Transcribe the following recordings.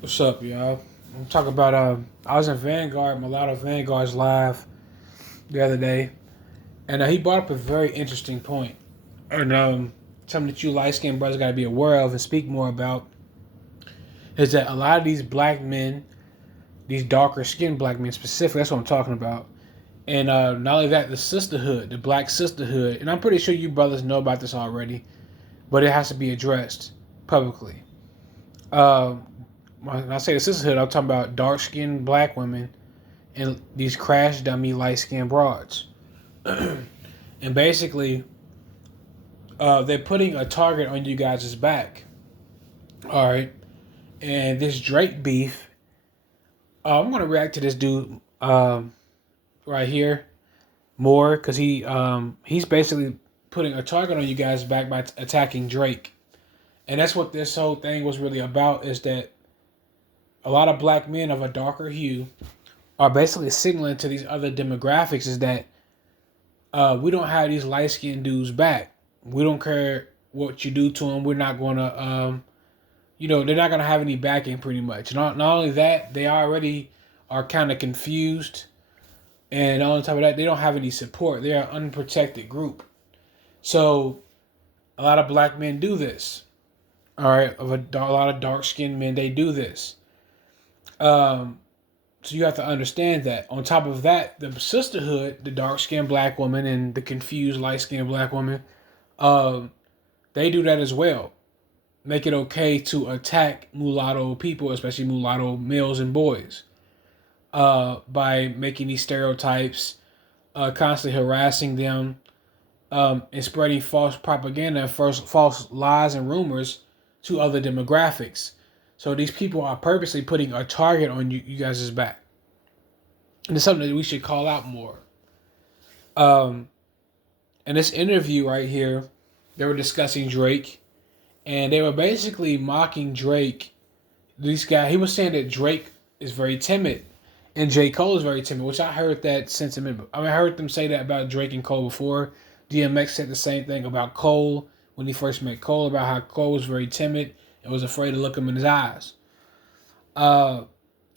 What's up, y'all? I'm talking about I was in Vanguard, Mulatto Vanguard's live the other day, and he brought up a very interesting point, and something that you light skinned brothers got to be aware of and speak more about is that a lot of these black men, these darker skinned black men specifically, that's what I'm talking about, and not only that, the sisterhood, the black sisterhood, and I'm pretty sure you brothers know about this already, but it has to be addressed publicly. Uh, when I say the sisterhood, I'm talking about dark skinned black women and these crash dummy light skinned broads. And basically, they're putting a target on you guys' back. All right. And this Drake beef, I'm going to react to this dude right here more because he's basically putting a target on you guys' back by attacking Drake. And that's what this whole thing was really about is that a lot of black men of a darker hue are basically signaling to these other demographics is that we don't have these light skinned dudes back. We don't care what you do to them. We're not going to, they're not going to have any backing pretty much. Not only that, they already are kind of confused. And on top of that, they don't have any support. They're an unprotected group. So a lot of black men do this. All right. A lot of dark skinned men, they do this. Um, so you have to understand that. On top of that, the sisterhood, the dark skinned black woman and the confused light skinned black woman, um, they do that as well. Make it okay to attack mulatto people, especially mulatto males and boys, by making these stereotypes, constantly harassing them, and spreading false propaganda, false lies and rumors to other demographics. So these people are purposely putting a target on you guys' back. And it's something that we should call out more. Um, in this interview right here, they were discussing Drake, and they were basically mocking Drake. This guy, he was saying that Drake is very timid, and J. Cole is very timid, which I heard that sentiment. I mean, I heard them say that about Drake and Cole before. DMX said the same thing about Cole when he first met Cole, about how Cole was very timid and was afraid to look him in his eyes. Uh,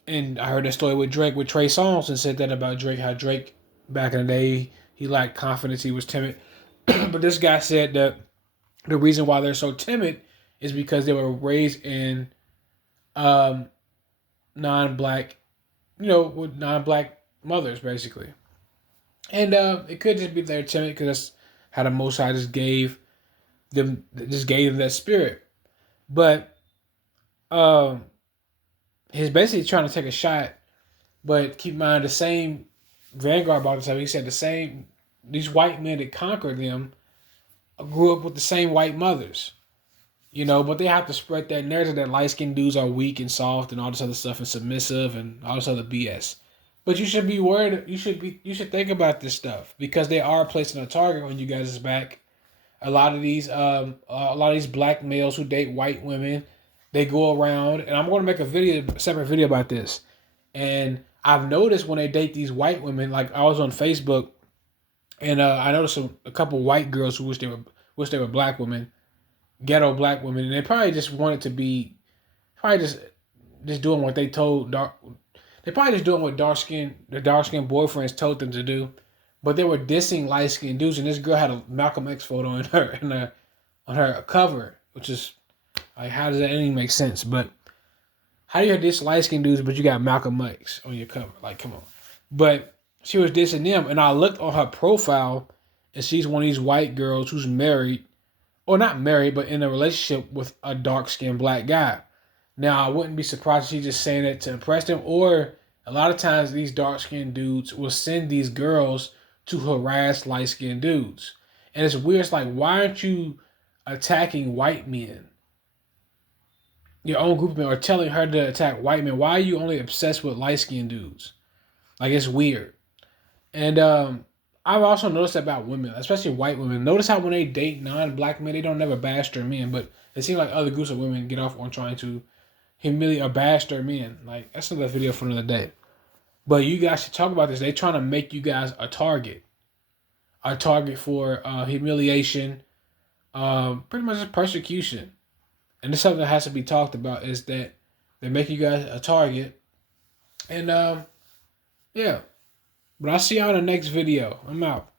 and I heard that story with Drake, with Trey Songz, and said that about Drake, how Drake back in the day he lacked confidence, he was timid. But this guy said that the reason why they're so timid is because they were raised in um, non-black, with non-black mothers, basically. And it could just be they're timid because that's how the Most High just gave them that spirit. But um, he's basically trying to take a shot. But keep in mind the same Vanguard about this. He said the same these white men that conquered them grew up with the same white mothers. But they have to spread that narrative that light skinned dudes are weak and soft and all this other stuff and submissive and all this other BS. But you should be worried. You should think about this stuff because they are placing a target on you guys' back. A lot of these black males who date white women, they go around, and I'm going to make a separate video about this. And I've noticed when they date these white women, like I was on Facebook, and I noticed a couple white girls who wish they were black women, ghetto black women, and they probably just wanted to be, probably just doing what they told dark. They probably just doing what their dark skinned boyfriends told them to do, but they were dissing light skinned dudes, and this girl had a Malcolm X photo on her cover, which is like, how does that even make sense? But how do you have this light skinned dudes, but you got Malcolm X on your cover? Like, come on. But she was dissing them, and I looked on her profile, and she's one of these white girls who's married, or not married, but in a relationship with a dark skinned black guy. Now, I wouldn't be surprised if she's just saying it to impress them, or a lot of times these dark skinned dudes will send these girls to harass light skinned dudes. And it's weird. It's like, why aren't you attacking white men? Your own group of men are telling her to attack white men. Why are you only obsessed with light skinned dudes? Like, it's weird. And I've also noticed about women, especially white women. Notice how when they date non-black men, they don't never bash their men, but it seems like other groups of women get off on trying to humiliate or bash their men. Like, that's another video for another day. But you guys should talk about this. They're trying to make you guys a target for humiliation, pretty much just persecution. And this something that has to be talked about is that They make you guys a target. And yeah. But I'll see y'all in the next video. I'm out.